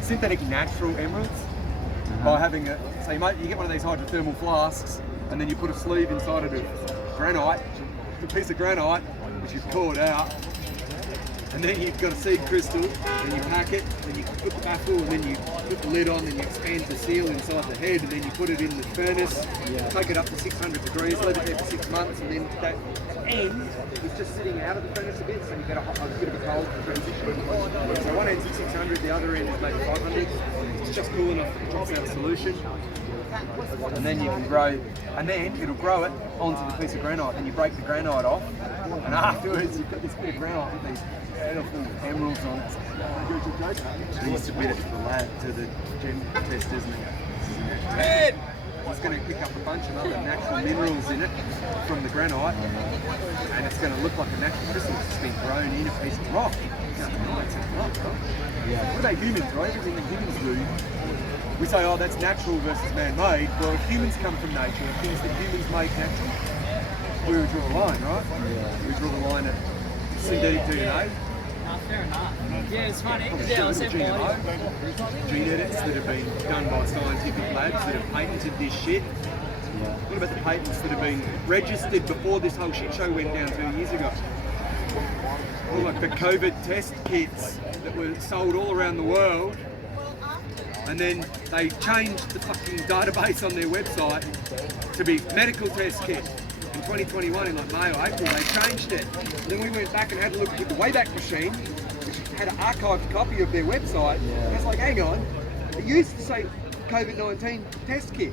synthetic natural emeralds by having so you get one of these hydrothermal flasks, and then you put a sleeve inside it of granite, a piece of granite, which you've poured out, and then you've got a seed crystal, and you pack it, and you put the baffle, and then you put the lid on, and you expand the seal inside the head, and then you put it in the furnace, take it up to 600 degrees, leave it there for 6 months, and then that end is just sitting out of the furnace a bit, so you get a bit of a cold transition. So one end's at 600, the other end is maybe 500. It's just cool enough to drops out a solution. And then you can grow, and then it'll grow it onto the piece of granite, and you break the granite off, and afterwards you've got this bit of granite with these beautiful emeralds on it. Then you submit it to the lab, to the gem testers, and it's going to pick up a bunch of other natural minerals in it from the granite, and it's going to look like a natural crystal that's been grown in a piece of rock. What about humans, right? Everything that humans do, we say, oh, that's natural versus man-made. Well, if humans come from nature, things that humans make natural, we would draw a line, right? We draw the line at synthetic DNA. Fair enough. Yeah, it's funny. Gene edits that have been done by scientific labs that have patented this shit. What about the patents that have been registered before this whole shit show went down 2 years ago? Or like the COVID test kits that were sold all around the world, and then they changed the fucking database on their website to be medical test kit. In 2021, in like May or April, they changed it. And then we went back and had a look at the Wayback Machine, which had an archived copy of their website. And it's like, hang on, it used to say COVID-19 test kit.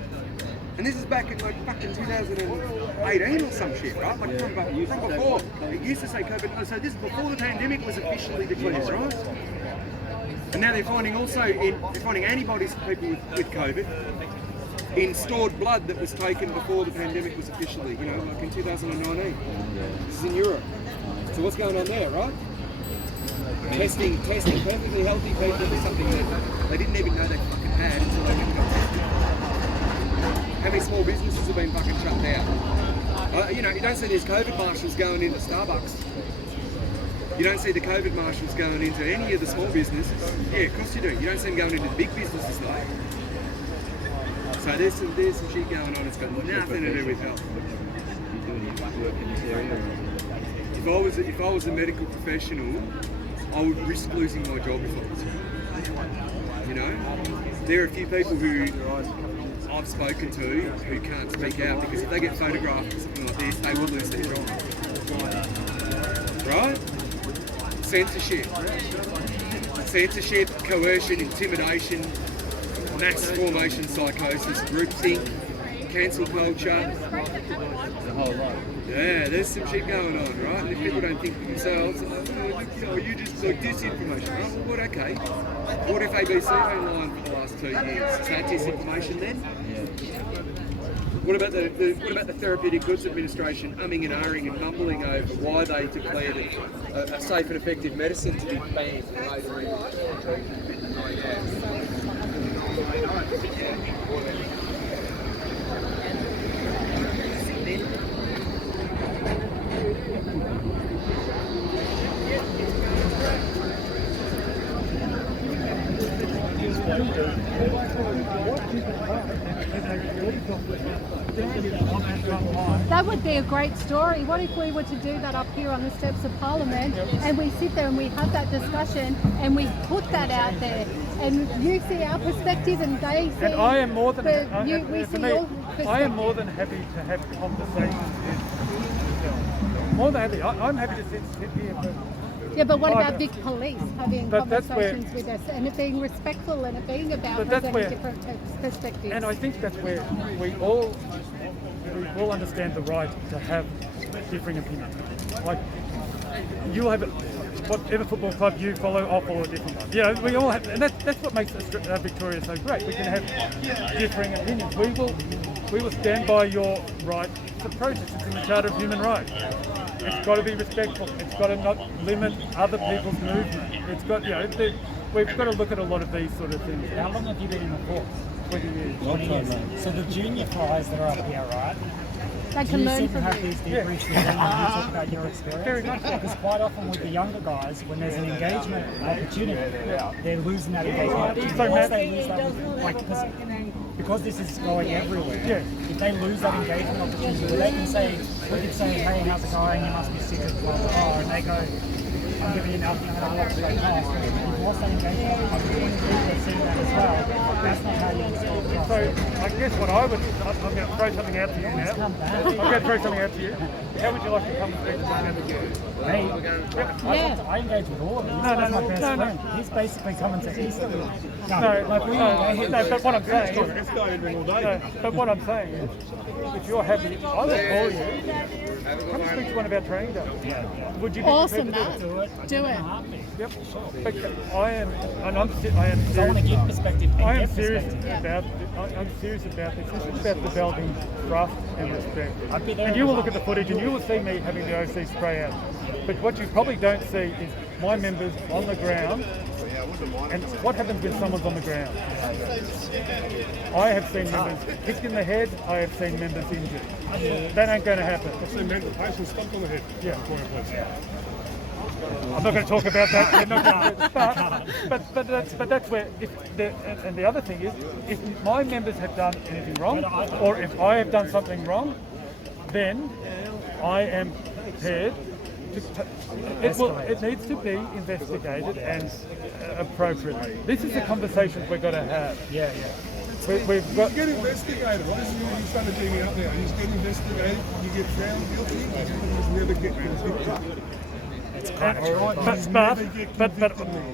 And this is back in like fucking 2018 or some shit, right? Like from before. It used to say COVID. So this is before the pandemic was officially declared, right? And now they're finding antibodies for people with COVID in stored blood that was taken before the pandemic was officially, like in 2019. This is in Europe. So what's going on there, right? Testing perfectly healthy people for something that they didn't even know they fucking had until they went and got tested. How many small businesses have been fucking shut down? You don't see these COVID marshals going into Starbucks. You don't see the COVID marshals going into any of the small businesses. Yeah, of course you do. You don't see them going into the big businesses though. So there's some shit going on. It's got nothing to do with health. If I was a medical professional, I would risk losing my job if I was. There are a few people who I've spoken to who can't speak out because if they get photographed or something like this, they will lose their job. Right? Censorship, coercion, intimidation, mass formation psychosis, groupthink, cancel culture. The whole lot. Yeah, there's some shit going on, right? And if people don't think for themselves, you just like disinformation. Right? Well, what? Okay. What if ABC online for the last 2 years? Is that disinformation then? Yeah. What about the Therapeutic Goods Administration umming and ahhing and mumbling over why they declared it a safe and effective medicine to be banned from labelling? That would be a great story. What if we were to do that up here on the steps of Parliament and we sit there and we have that discussion and we put that out there and you see our perspective and they see... And I am more than I am more than happy to have conversations with more than happy. I'm happy to sit here for... Yeah, but what about big police having conversations with us and it being respectful and it being about presenting different perspectives? And I think that's where we all understand the right to have differing opinions. Like, you'll have whatever football club you follow, I'll follow a different one. We all have, and that's what makes Victoria so great. We can have differing opinions. We will stand by your right to protest. It's in the Charter of Human Rights. It's got to be respectful. It's got to not limit other people's movement. It's got, we've got to look at a lot of these sort of things. How long have you been in the force? 20 years. 20 years. So the junior fries that are up here, right? they Do can you learn seem to from have you. these debriefs when you talk about your experience? Very much so. Because quite often with the younger guys, when there's an engagement opportunity, they're losing that engagement opportunity. So, Once Matt- they lose that, like, because this is going everywhere, if they lose that engagement opportunity, they can say, we can say, hey, how's it going? You must be sick of blah, blah, blah. And they go, I'm giving you nothing, I'm going to watch it off. You've lost that engagement opportunity, people are seeing that as well. That's not how you install trust. So I guess what I'm going to throw something out to you now. Come back. I'm going to throw something out to you. How would you like to come and speak to my member? Hey, Yeah. I engage with all of them. No, He's no, my best no, no. friend. He's basically coming to Easter. No, like we engage. no, but what I'm saying is, but what I'm saying is, if you're happy, I will call you. Come and speak to one of our training days. Would you be Awesome, prepared to Matt. Do it. Yep. But I am, and I'm I want to serious. give perspective. And I am get serious perspective. about. I'm serious about this. This is about developing trust and respect. I'd be there And you will every look at the footage, and you will see me having the OC spray out. But what you probably don't see is my members on the ground. And what happens when someone's on the ground? I have seen members kicked in the head. I have seen members injured. That ain't going to happen. Patient stumped on the head. Yeah. I'm not going to talk about that. We're not gonna, but that's where. And the other thing is, if my members have done anything wrong, or if I have done something wrong, then I am prepared. It needs to be investigated and appropriately. This is the conversations we're going to have. Yeah. We've got. Get investigated. Why isn't you trying to dig me out there? You just get investigated, you get found guilty, and you just never get convicted.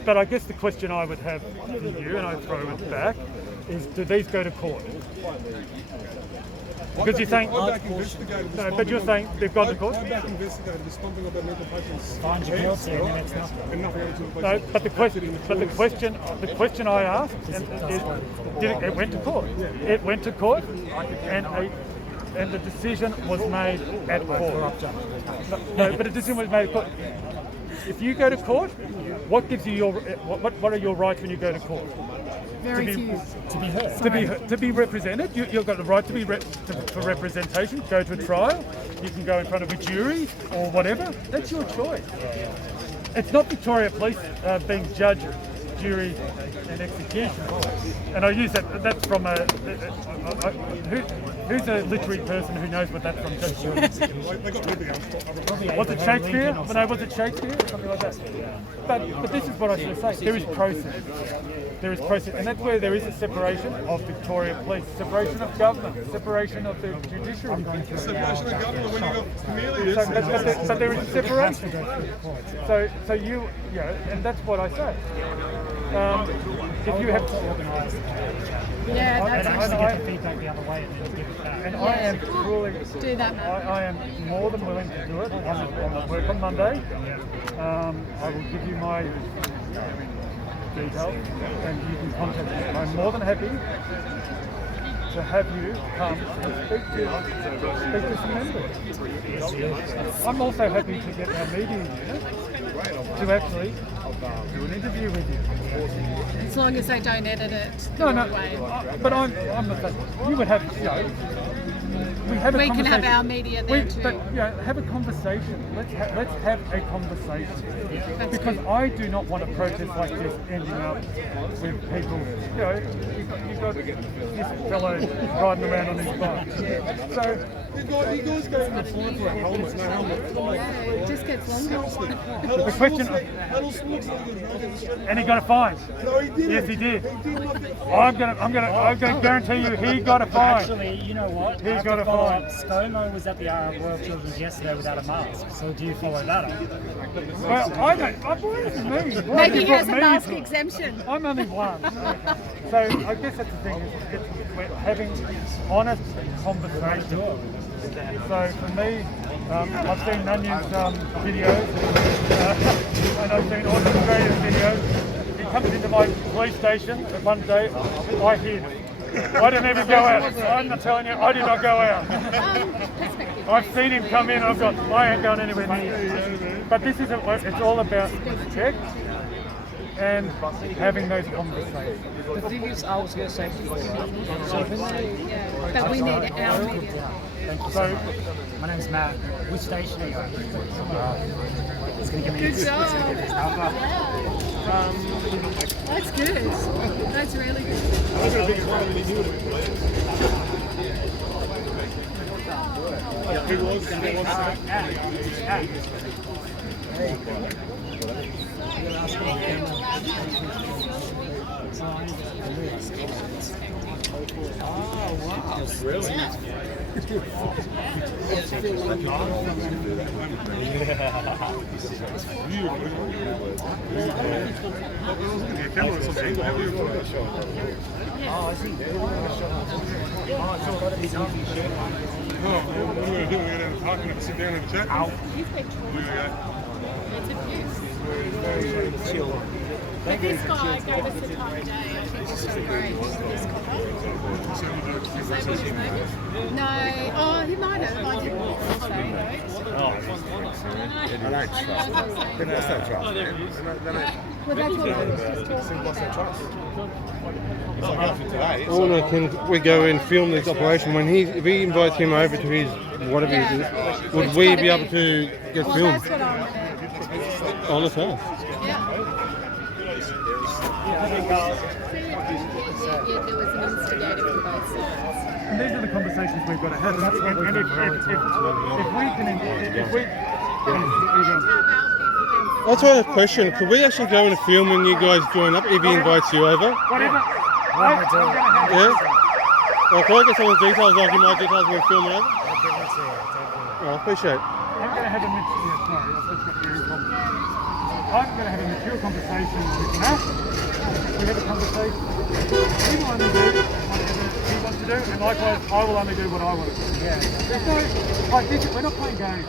But I guess the question I would have for you, and I throw it back, is do these go to court? Because you're saying, I'm back investigated. no, but you're saying they've gone to court? I'm back investigated. The stomping of the mental patients. Find your guilty and then it's nothing. And nothing else in the No, place. but the question I asked is, it went to court. It went to court, and the decision was made at court. No, but the decision was made at court. If you go to court, what gives you your what are your rights when you go to court? Very To be- few. To be heard. To be represented, you've got the right to be for representation. Go to a trial. You can go in front of a jury or whatever. That's your choice. It's not Victoria Police being judge, jury, and execution. And I use that. That's from who's a literary person who knows what that's from? Judge, jury. They got everything else. Was it Shakespeare? No, was it Shakespeare or something like that? But this is what I should say. There is process. There is process, and that's where there is a separation of Victoria Police, separation of government, separation of the judiciary. Separation of government when you got Cornelius. But there is a separation. So you know, and that's what I say. If you have, Yeah, and that's Actually I- get the feedback the other way and then give it back. and I am truly, do that, Matt. I am more than willing to do it. I'm work on Monday. I will give you my details, and you can contact me. I'm more than happy to have you come and speak to some members. I'm also happy to get our media unit to actually do an interview with you. As long as they don't edit it the No, wrong way. but I'm not saying you would have, you know, we have a We can have conversation. our media there too. But you know, have a conversation. Let's have a conversation. That's Because good. I do not want a protest like this ending up with people. You know, you've got this fellow riding around on his bike. So You guys go in the fine for a helmet, no helmet. Yeah, it just gets longer. the question, and he got a fine. No, he didn't. Yes, he did. He did not get I'm gonna guarantee you he got a fine. Actually, you know what? He I have got to a follow fine. up. ScoMo was at the World Children's yesterday without a mask. So do you follow that up? Well, I don't. Why is it me? Why Maybe you he has a brought me mask to it? exemption. I'm only one. So I guess that's the thing. We're having honest conversation. So for me, I've seen Nunion's videos, and I've seen Australia's videos. He comes into my police station one day, I hid. I didn't even go out. I'm not telling you, I did not go out. Perspective. I've seen him come in, I ain't going anywhere near. But this is, it's all about respect and having those conversations. The thing is, I was going to say before, so when they, But we need our media. thank you so much. My name's Matt. Which station are you on? It's going to give me Good it's job. gonna give me his number. That's good. That's really good. Sit down and chat. But this guy gave us the time of day. I think this is great. This guy. No. Oh, he might have. I didn't say. What's that trust? Well, that's what I was just talking about. Or can we go and film this operation when if he invites him over to his whatever he is, would It's we gotta be able to get Well, filmed that's what I'm gonna. on his house? Yeah. There was an instigator from both sides. And these are the conversations we've got to have. And if we That's a question. Could we actually go and film when you guys join up if he invites you over? whatever. Yeah? Well, can I get some of the details? I'll give my details when we film it over. I appreciate it. I'm going to have a mature conversation with Matt. We have a conversation. He will only do whatever he wants to do, and likewise, I will only do what I want to do. There's no, like this, we're not playing games.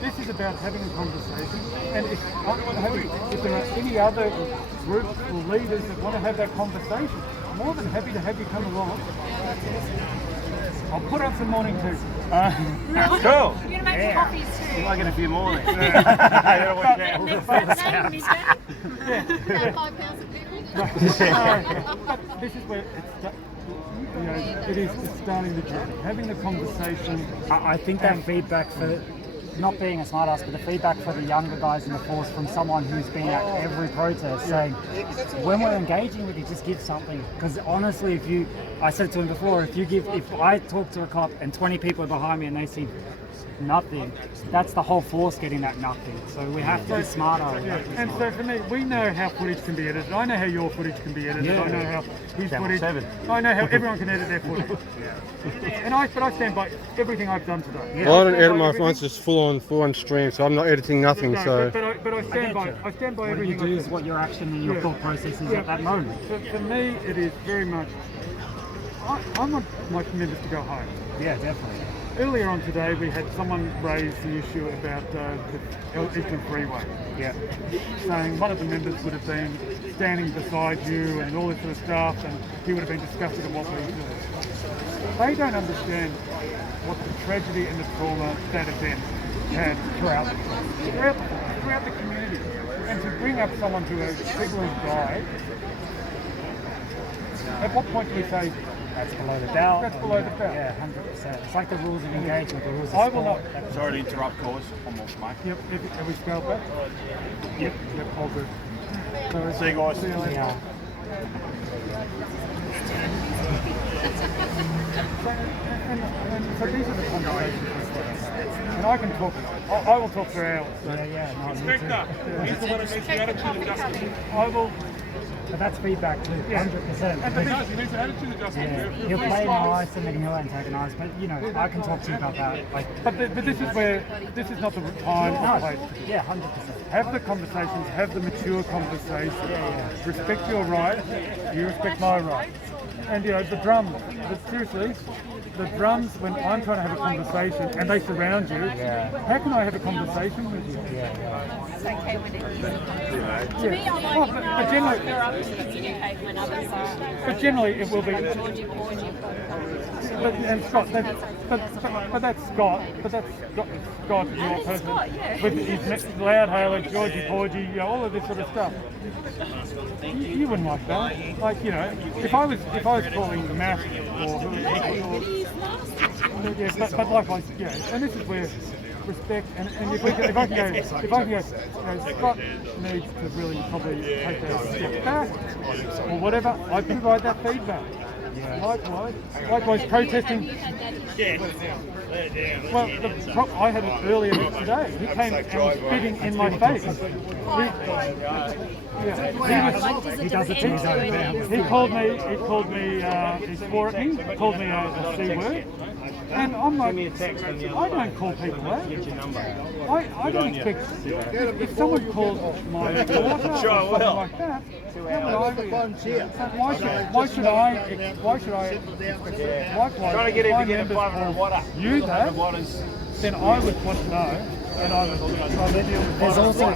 This is about having a conversation, and if there are any other groups or leaders that want to have that conversation, I'm more than happy to have you come along. I'll put up some morning tea. Cool. You're gonna make coffees too. I get a few more. Next Saturday, About 5,000 people. But this is where it's starting the journey, having the conversation. I think that feedback for not being a smart ass, but the feedback for the younger guys in the force from someone who's been at every protest saying, when we're engaging with you, just give something. Because honestly, I said to him before, if I talk to a cop and 20 people are behind me and they see nothing, that's the whole force getting that nothing. So we have to be smarter. Yeah. And so for me, we know how footage can be edited. I know how your footage can be edited. Yeah. I know how his footage. I know how everyone can edit their footage. And I stand by everything I've done today. Well, I don't edit my phone, it's just full on stream, so I'm not editing nothing. No, So but I stand by. I stand by What you everything. do I've is done. what your action and your thought process is at that moment. For me, it is very much. I want my members to go home. Yeah, definitely. Earlier on today, we had someone raise the issue about the Eastern Freeway. Yeah. Saying one of the members would have been standing beside you and all this sort of stuff, and he would have been disgusted at what we do. They don't understand what the tragedy and the trauma that event had throughout the community. And to bring up someone who has people who died, at what point do we say That's below the belt. that's below the belt? Yeah, 100%. It's like the rules of engagement, the rules of I will sport. not. Sorry to interrupt, cause one more smoke. Yep, have we spelled that? Yep, all good. See you guys. See you later. Yeah. And so these are the conversations. And I can talk, I will talk for hours. So Yeah, no, me too. He's the one that makes the attitude adjustment. I will, But that's feedback too, 100%. and the thing, He makes an attitude adjustment. Yeah, he'll play nice and then he'll antagonize, but you know, I can talk to you about that. Like, but this is where, this is not the time or place. yeah, 100%. Have the conversations, have the mature conversations. Respect your rights, you respect my rights. And you know, the drum, but seriously, the drums, when I'm trying to have a conversation and they surround you, how can I have a conversation with you? It's okay when it is. Yeah. To me, I like Well, but generally, you're up to communicate when others are. but generally it will be. Georgie. And Scott, but that's Scott, Scott, your person, Scott, yeah. with his loud hailer, Georgie Porgy, you know, all of this sort of stuff. You wouldn't like that. Like, you know, if I was calling Matt or yeah, but likewise, yeah, and this is where respect and if I can go, you know, Scott needs to really probably take a step back or whatever. I provide that feedback. Likewise, protesting. Well, I had it earlier today. He came and was spitting in my face. He does it to his own family. He called me, he swore at me, called me a C word. And I'm like, I don't call people that. I don't expect, if someone calls my daughter or something like that, why should I likewise, Trying to get him to get a 500 water. You that, then I would want to know, and I would try to deal with There's also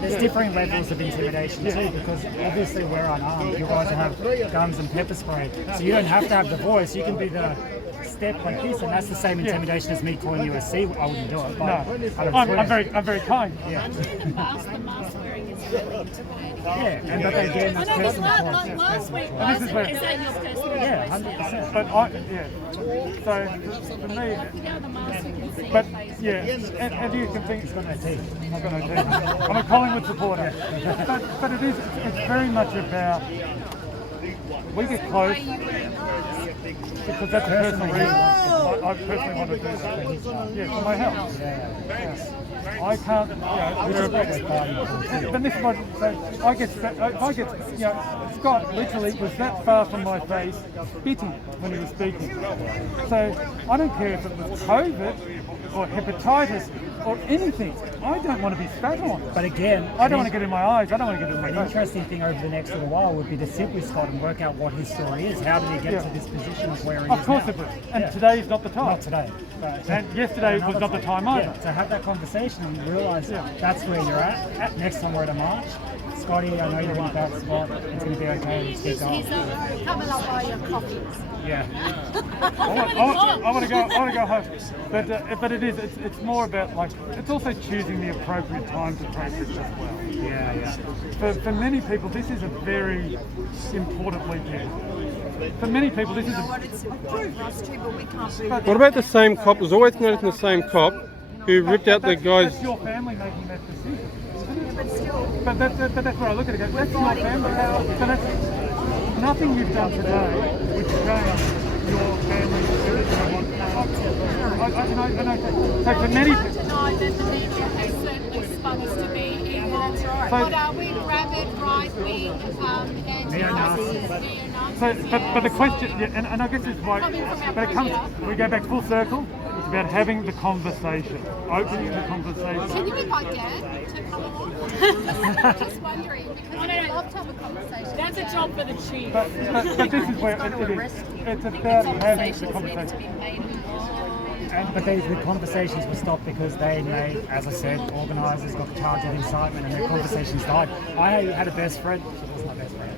there's differing levels of intimidation too, because obviously we're unarmed. You guys have guns and pepper spray, so you don't have to have the voice. You can be the step like this, and that's the same intimidation as me calling you a C. I wouldn't do it. But I'm very kind. Yeah. The mask wearing is really intimidating. Yeah, and but again, that's I know, personal choice. like last week, And this is where- is that your personal Yeah, choice? 100%. But so for me, Yeah, the mask you can see but your face. yeah, and you can think, He's got no teeth. I've got no teeth. I'm a Collingwood supporter. But it's very much about, we get close because that's a personal reason. I personally want to do that. Yeah, for my health. Yeah. I can't, you know, but this is what, so I get, you know, Scott literally was that far from my face, spitting when he was speaking. So I don't care if it was COVID or hepatitis or anything. I don't want to be spat on. But again, I don't want to get in my eyes. I don't want to get in my an face. interesting thing over the next little while would be to sit with Scott and work out what his story is. How did he get to this position of where he is Of course now? it was. And today's not the time. Not today. And yesterday was not the time either. Yeah, to have that conversation and realise that's where you're at. Next time we're at a march, Scotty, I know you're in a bad spot. It's going to be okay. Let's keep going. Coming up by your coffees. Yeah. I want to go home. But it's more about, like, it's also choosing the appropriate time to protest as well. Yeah. For many people, this is a very important weekend. For many people, this is It's important for us too, but we can't do What about the same cop? There's always noticing the same cop who ripped out the guy's. That's your family making that decision. but still. But that's where I look at it. That's your family. So that's nothing you've done today would change your family decision. So for many people. Deny that the media has certainly spun us to be involved. What are we? Rabid, right-wing, anti-Nazis, neo-Nazis? But the question, and I guess it's why, but it comes, we go back full circle. It's about having the conversation, opening the conversation. Can you invite Dan to come along? Just wondering, because I'd love to have a conversation. That's a job for the chief. But this is where it is. It's about having the conversation. But the conversations were stopped because they made, as I said, organisers got charged with incitement and their conversations died. I had a best friend, she was my best friend.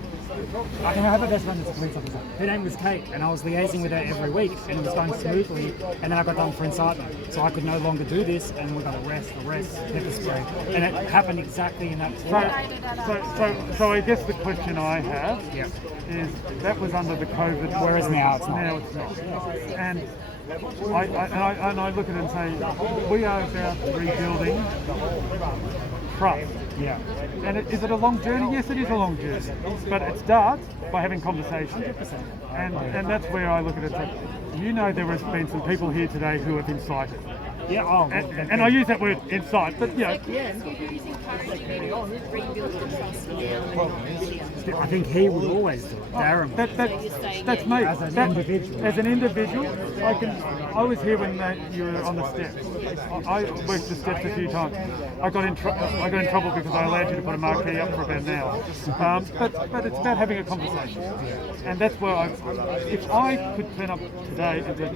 I have a best friend that's a police officer. Her name was Kate, and I was liaising with her every week, and it was going smoothly, and then I got done for incitement. So I could no longer do this, and we got arrest, pepper spray. And it happened exactly in that time. So I guess the question I have is, that was under the COVID, whereas now it's not. Now it's not. And I look at it and say, we are about rebuilding trust. Yeah. And is it a long journey? Yes, it is a long journey. But it starts by having conversation. And that's where I look at it. So, you know, there has been some people here today who have incited. Yeah, oh, and I use that word incite, but yeah. I think he would always do it. Darren. That's me. As an individual. As an individual, I was here when you were on the steps. I worked the steps a few times. I got in trouble because I allowed you to put a marquee up for about an hour. But it's about having a conversation, and that's where if I could turn up today and say,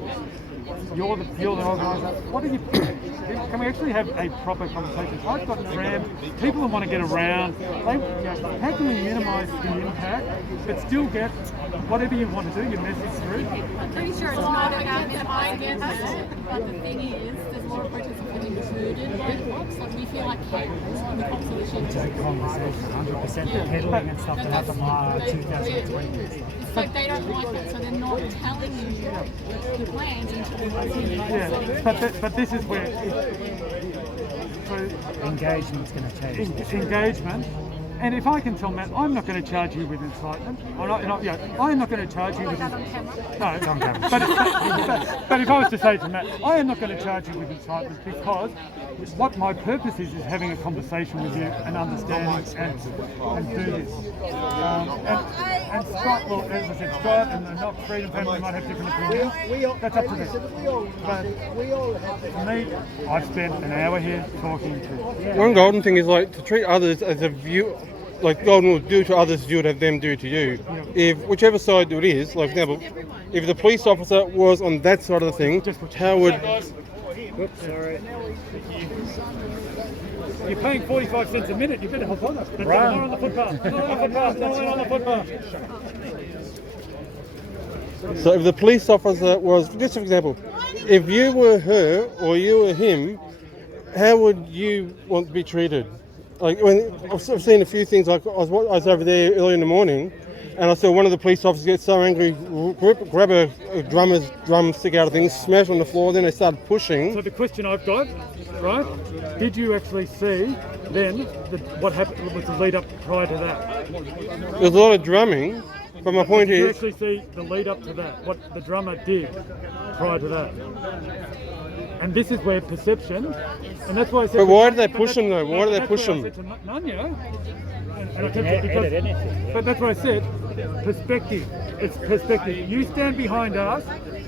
you're the organiser. What are you? Can we actually have a proper conversation? I've got trams, people who want to get around. How can we minimise the impact, but still get whatever you want to do, your message through? I'm pretty sure it's not about minimizing it, but the thing is, there's a lot of participants included by the cops. Like, we feel like heroes when the cops are listening to It's a conversation, 100%. The peddling and stuff that happened last 2003. It's like they don't like that, so they're not telling you the plans until Yeah, but this is where Engagement's going to change. Engagement. And if I can tell Matt, I'm not going to charge you with incitement. I'm not going to charge you with but if I was to say to Matt, I am not going to charge you with incitement because what my purpose is having a conversation with you and understanding and do this. And Scott, well, as I said, Scott and the Not Freedom family might have different opinions. That's up to them. But for me, I've spent an hour here talking to. One golden thing is like to treat others as a view, like golden will do to others, you would have them do to you. If whichever side it is, like for example, if the police officer was on that side of the thing, how would? Oops, sorry. You're paying 45 cents a minute. You better help on us. Not on the footpath. Not on the footpath. Not on the footpath. So if the police officer was, just for example, if you were her or you were him, how would you want to be treated? Like when I've seen a few things, like I was over there early in the morning, and I saw one of the police officers get so angry, grab a drumstick out of things, smash on the floor, then they started pushing. So the question I've got, right? Did you actually see then what happened was the lead up prior to that? There was a lot of drumming, but my point Did you is... actually see the lead up to that, what the drummer did prior to that? And this is where perception, and that's why I said... But why did they push him though? Why did they push him? Nanya, but that's what I said, perspective. It's perspective. You stand behind us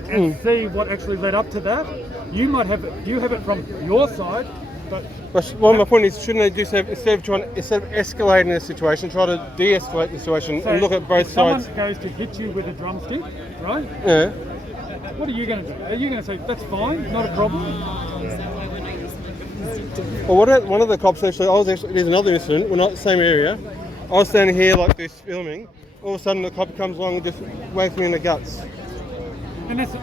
and see what actually led up to that. You might have it, you have it from your side, but my point is, shouldn't they do so instead of escalating the situation, try to de-escalate the situation and look at both sides? Someone goes to hit you with a drumstick, right? Yeah. What are you going to do? Are you going to say that's fine, not a problem? Well, one of the cops there's another incident. We're not in the same area. I was standing here like this filming. All of a sudden, the cop comes along and just whacks me in the guts. And that's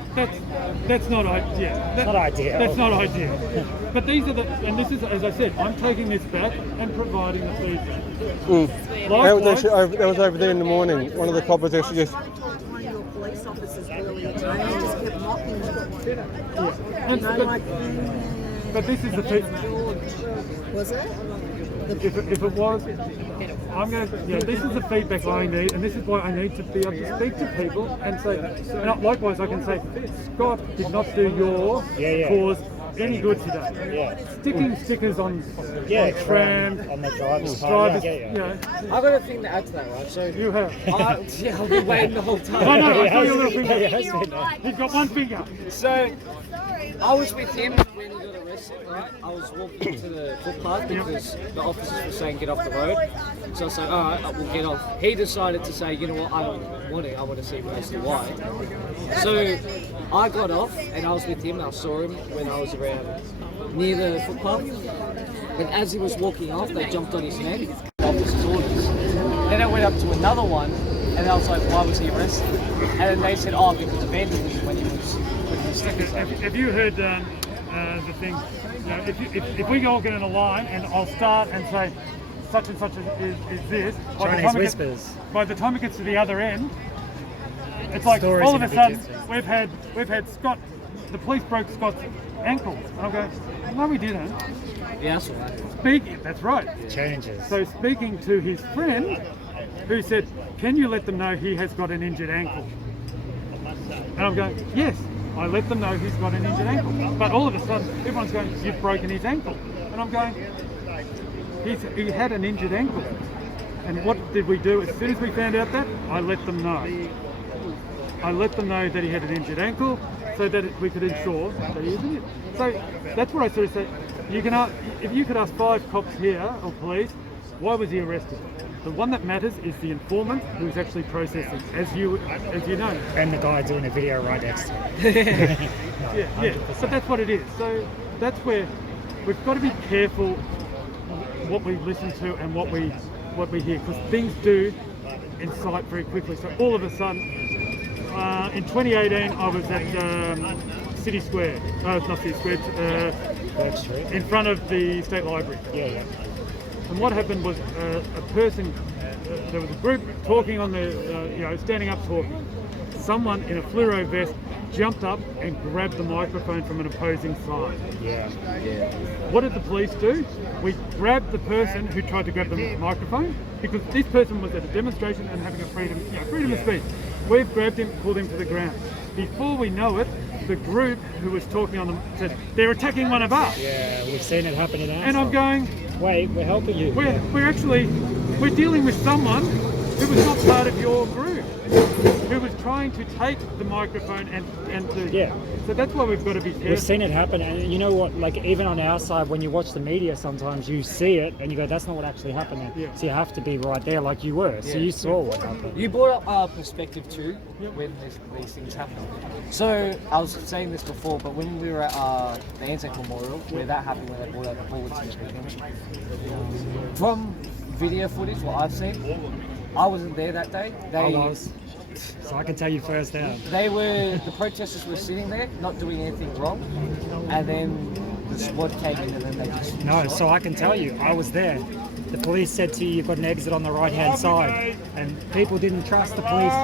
not ideal. Not ideal. That's not ideal. But these are and this is, as I said, I'm taking this back and providing the feedback. That was over there in the morning. One of the cops was actually just... One of your police officers earlier today, he just kept mocking them. But this is the feedback. Was it? If it was, I'm going to, this is the feedback I need, and this is why I need to be able to speak to people and say, and likewise I can say, Scott did not do your cause any good today. Sticking stickers on trams, on the drivers. I've got a thing to add to that, right? So you have. I've been waiting the whole time. I know, I saw your little finger. He's got one finger. So I was with him when he got arrested, right? I was walking to the footpath because the officers were saying get off the road. So I was like, alright, we'll get off. He decided to say, you know what, I don't want it, I want to see as to why. So I got off and I was with him, I saw him when I was around near the footpath. And as he was walking off, they jumped on his neck, officers' orders. Then I went up to another one and I was like, why was he arrested? And then they said, oh, because vandalism when he was with his stickers. Have you heard the thing? If we all get in a line and I'll start and say such and such is this, Chinese whispers. By the time it gets to the other end, it's like Stories all of a in the sudden pictures. we've had Scott. The police broke Scott's ankle. And I'll go, no, we didn't. Yeah, that's all right. That's right. Changes. So speaking to his friend, who said, can you let them know he has got an injured ankle? And I'm going, yes, I let them know he's got an injured ankle. But all of a sudden, everyone's going, you've broken his ankle. And I'm going, he had an injured ankle. And what did we do? As soon as we found out that, I let them know. I let them know that he had an injured ankle so that we could ensure that he was injured. So that's what I sort of say. You can ask, if you could ask 5 cops here, or police, why was he arrested? The one that matters is the informant who is actually processing, as you know. And the guy doing a video right next to him. Yeah. So that's what it is. So that's where we've got to be careful what we listen to and what we hear, because things do incite very quickly. So all of a sudden, in 2018, I was at City Square. No, it's not City Square. In front of the State Library. Yeah. And what happened was a person, there was a group talking on the, standing up talking. Someone in a fluoro vest jumped up and grabbed the microphone from an opposing side. Yeah. What did the police do? We grabbed the person who tried to grab the microphone, because this person was at a demonstration and having a freedom of speech. We've grabbed him, pulled him to the ground. Before we know it, the group who was talking on them said, they're attacking one of us. Yeah, we've seen it happen in our And I'm going, wait, we're helping you. We're dealing with someone who was not part of your group, who was trying to take the microphone and to... Yeah. So that's why we've got to be careful. We've seen it happen, and you know what, like even on our side, when you watch the media, sometimes you see it and you go, that's not what actually happened there. Yeah. So you have to be right there like you were. So you saw what happened. You brought up perspective too when these things happen. So I was saying this before, but when we were at the Anzac Memorial, where that happened, when they brought out the bullets and everything, from video footage, what I've seen, I wasn't there that day. I was. So I can tell you firsthand. The protesters were sitting there, not doing anything wrong, and then the squad came in and then they just... No, so I can tell you, I was there. The police said to you, you've got an exit on the right-hand side, and people didn't trust the police.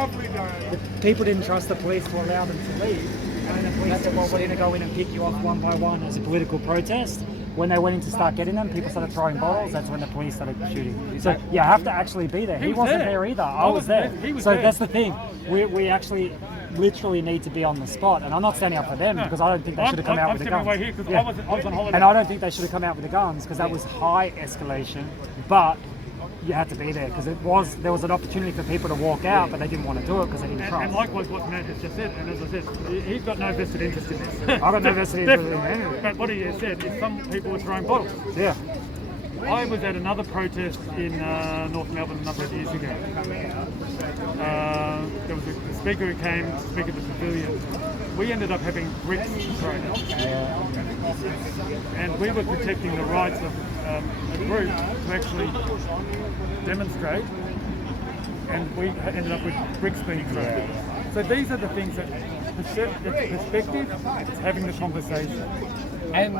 People didn't trust the police to allow them to leave. And the police said, well, we're going to go in and pick you off one by one as a political protest. When they went in to start getting them, people started throwing bottles. That's when the police started shooting. So you have to actually be there. He wasn't there either. I was there. So that's the thing. We actually literally need to be on the spot. And I'm not standing up for them because I don't think they should have come out with the guns. I was on holiday. And I don't think they should have come out with the guns because that was high escalation. But you had to be there because there was an opportunity for people to walk out, but they didn't want to do it because they didn't trust. And likewise what Matt has just said, and as I said, he's got no vested interest in this. I've got no vested interest in it. But what he has said is some people were throwing bottles. Yeah. I was at another protest in North Melbourne a number of years ago. There was a speaker who came to speak at the pavilion. We ended up having bricks thrown out. And we were protecting the rights of a group to actually demonstrate, and we ended up with bricks being thrown. So these are the things that perspective, it's having the conversation. And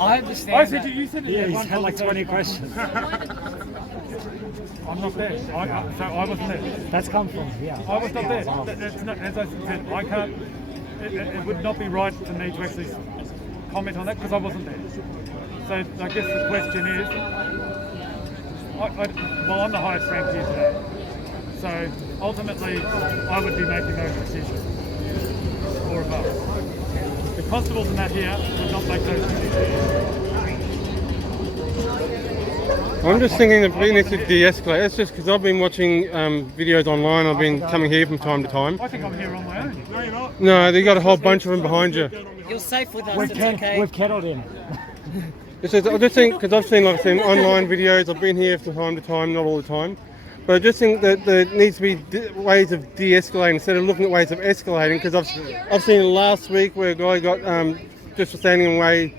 I understand. I said you said it. Yeah, he's had like 20 questions. I'm not there. So I wasn't there. That's come from, yeah. I was not there. That's not, as I said, I can't. It would not be right for me to actually comment on that because I wasn't there. So I guess the question is, well, I'm the highest ranked here today. So ultimately, I would be making those decisions or above. The constables and that here would not make those decisions. I'm just thinking that we need to de-escalate. That's just because I've been watching videos online. I've been coming here from time to time. I think I'm here on my own. No, you're not. No, they got a whole bunch of them behind you. You're safe with us, it's okay. We've kettled him. It's just, I just think, because I've seen online videos, I've been here from time to time, not all the time, but I just think that there needs to be ways of de-escalating instead of looking at ways of escalating, because I've seen last week where a guy got just for standing in the way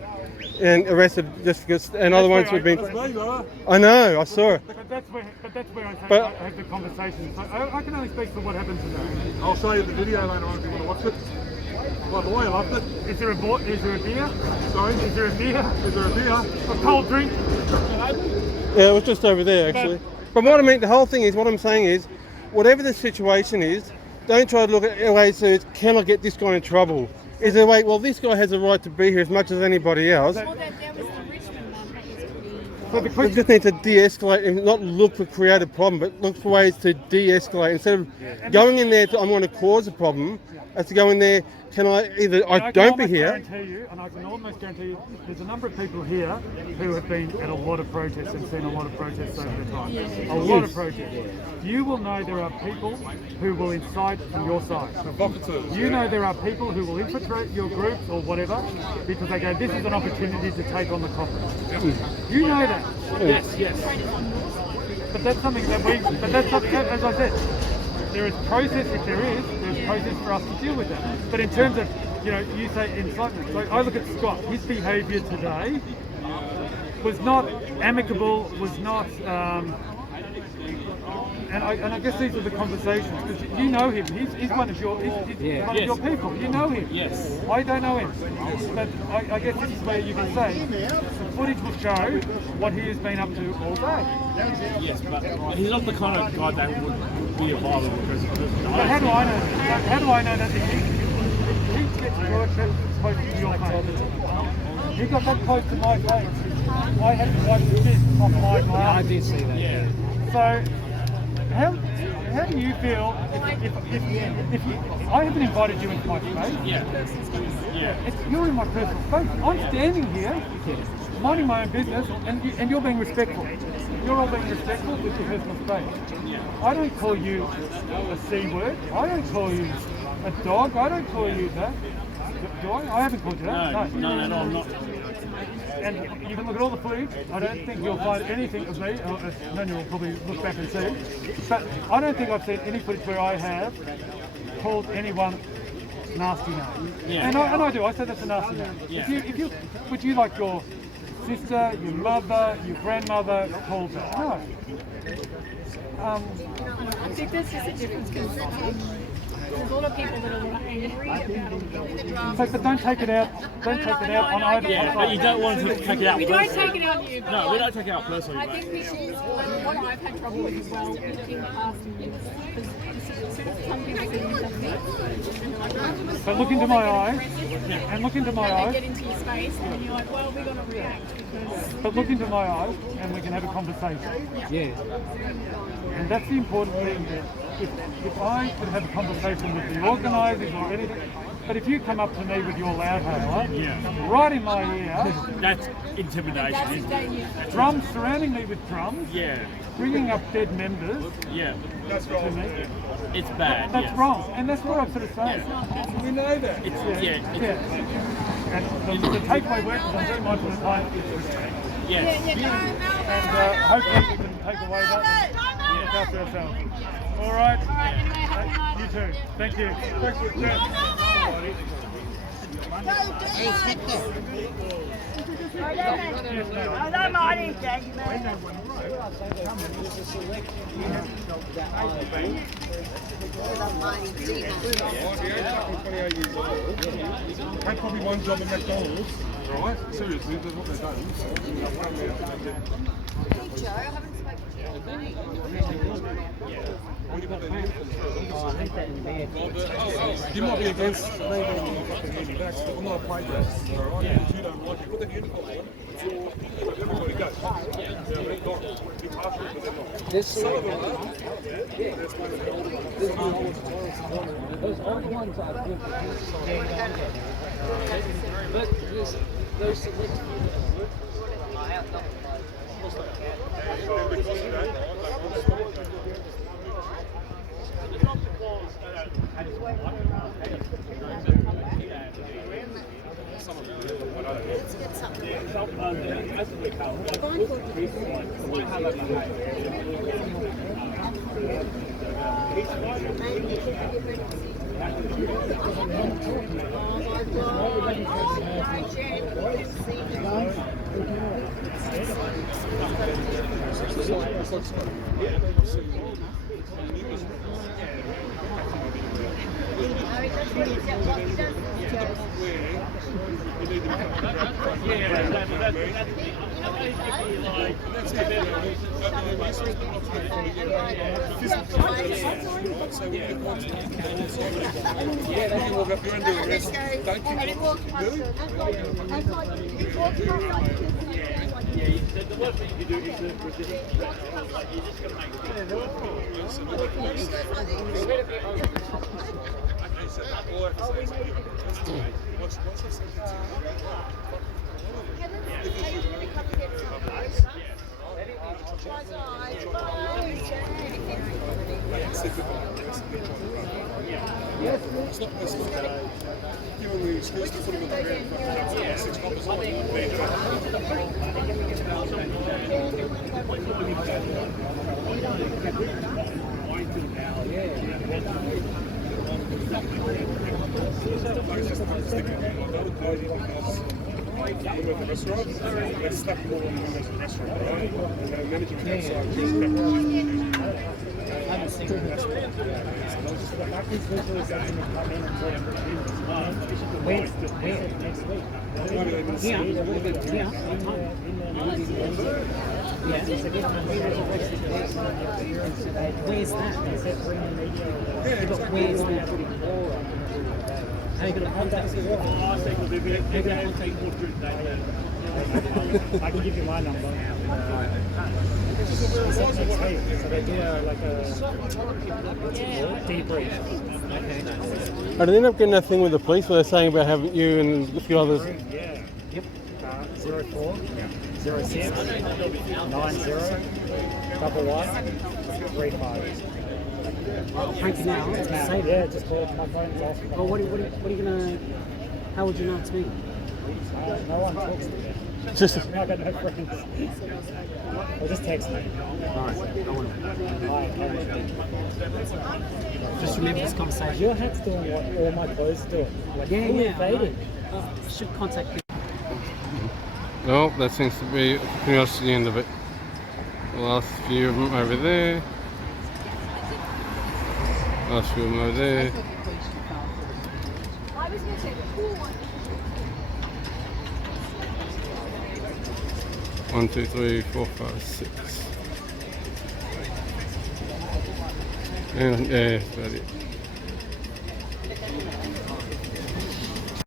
and arrested just because, and other ones have been... I know, I saw it. But that's where I have the conversation. So I can only speak for what happened today. I'll show you the video later on if you want to watch it. My lawyer loved it. Is there a beer? Sorry? Is there a beer? Is there a beer? A cold drink? Yeah, it was just over there actually. But what I mean, the whole thing is, what I'm saying is, whatever the situation is, don't try to look at ways to, can I get this guy in trouble? Is there a way, well, this guy has a right to be here as much as anybody else. Well, there was the Richmond one that was pretty... We just need to de-escalate and not look for create a problem, but look for ways to de-escalate instead of going in there to, I'm going to cause a problem, as to go in there can I either And I can don't be almost here? Guarantee you, and I can almost guarantee you, there's a number of people here who have been at a lot of protests and seen a lot of protests over the time. A lot of protests. You will know there are people who will incite from your side. You know there are people who will infiltrate your groups or whatever because they go, this is an opportunity to take on the coppers. You know that. Yes. But that's something that as I said, there is process if there's process for us to deal with that. But in terms of, you say incitement, like I look at Scott, his behaviour today was not amicable, was not, and I guess these are the conversations, because you know him, he's one of your, he's one of your people, you know him. Yes. I don't know him, but I guess this is where you can say, the footage will show what he has been up to all day. Yes, but he's not the kind of guy that would be a violent person. But how do I know that? How do I know that if he gets close to your face? He got that close to my face. I had to wipe the spit off my glass. I did see that. Yeah. So, how do you feel if you, I haven't invited you into my space? Yeah. You're in my personal space. I'm standing here, minding my own business, and you're being respectful. You're all being respectful to your personal space. I don't call you a C word. I don't call you a dog. I don't call you that. Do I? I haven't called you that. No, I'm not. And you can look at all the footage. I don't think you'll find anything of me. Then you'll probably look back and see. But I don't think I've seen any footage where I have called anyone nasty name. Yeah. And I do. I say that's a nasty name. Yeah. Would you like your sister, your mother, your grandmother called that? No. I think there's just a difference because there's a lot of people that are angry about But don't take it out. Don't take it out on either. Yeah, but you don't want to take it out we don't personally. take it out on you. But No, we don't take it out personally. I think people, what I've had trouble with as well in the past years, because some people say you have me, and they're like, "Oh, But look into my eyes, and look into my they eyes. get into your space, and then you're like, well, we're going to react because But look into my eyes, and we can have a conversation. Yeah. And that's the important thing. If I could have a conversation with the organisers or anything, but if you come up to me with your loud hailer, right in my ear, That's intimidation, that's isn't that it? you. drums surrounding me with drums, Yeah. bringing up dead members Yeah. to me, It's bad. that's yes. wrong. And that's what I'm sort of saying. We know that. Yeah. And the takeaway work is I'm very mindful of time. Yes. And hopefully we can take away that and look after ourselves. All right. You too. Thank you. Thanks for Had probably one job at McDonald's, right? Seriously, that's what they've done. Joe, I haven't spoken to you. You might be against leaving relaxed, but I'm not a playground, alright? If you don't like it, put the uniform on. Everybody go. Be partial, but they're not. This Some of them are. those are the ones I've been but those select Let's get something. said that. All I have to say is, once I said that to it's not given the excuse to put him on the ground for 6 coppers on with the restaurant, they stuck them all in the windows of the restaurant, right? And they were managing the outside. I haven't seen it. The fact is, literally going to come in and talk to where next week? Yeah, where's that? They said bring the media. But where's that? How are you going to contact us? I can give you my number. So they do like a debrief. Okay. I didn't end up getting that thing with the police where they're saying about having you and a few others. Yeah. Yep. 04 06 90 11 Thank you now. Say yeah, just call my phone's off. Well, what are you gonna? How would you know it's me? No one talks to me. Just I got no friends. Or just text me. Alright, just remember this conversation. Your hat's doing what all my clothes are doing. Like fully faded. Should contact you. well, that seems to be pretty much the end of it. The last few of them over there. Last few of them over there. I was going to say the cool one. 1, 2, 3, 4, 5, 6. And yeah, that's about it.